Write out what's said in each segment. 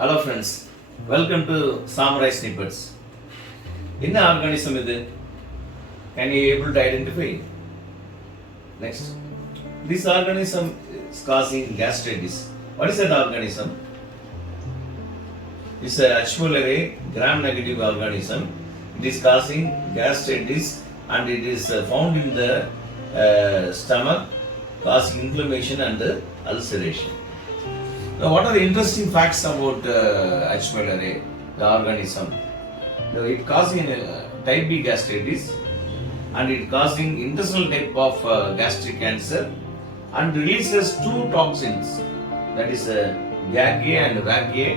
Hello friends, welcome to Samurai Snippets. In the organism is it? Can you able to identify? Next. This organism is causing gastritis. What is that organism? It's a H. gram-negative organism. It is causing gastritis and it is found in the stomach, causing inflammation and ulceration. Now, what are the interesting facts about H. pylori, the organism? Now, it causing type B gastritis and it causing intestinal type of gastric cancer and releases two toxins, that is GAG-A and VAG-A.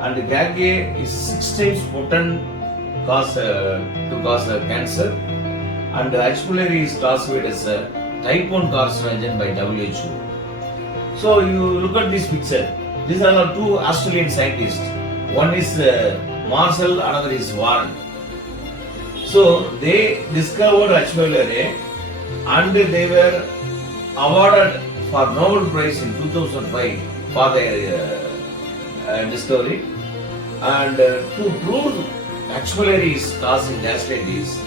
And GAG-A is 6 times potent to cause cancer, and H. pylori is classified as a type 1 carcinogen by WHO. So you look at this picture. These are two Australian scientists. One is Marshall, another is Warren. So they discovered H. pylori and they were awarded for Nobel Prize in 2005 for their discovery. And to prove H. pylori is causing gastritis,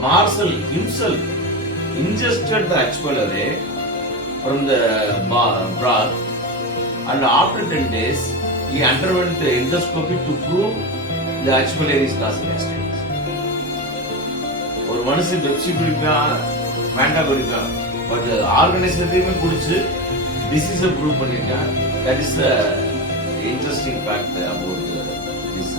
Marshall himself ingested the H. pylori from the broth, and after 10 days he underwent the endoscopy to prove the H. pylori is causing gastritis. ஒரு மனுஷன் Pepsi குடிப்பான், மேண்டா குடிப்பான், but ஆர்கனைசேஷனையுமே குடிச்சு டிசீஸை prove பண்ணிருக்கான். That is the interesting fact about this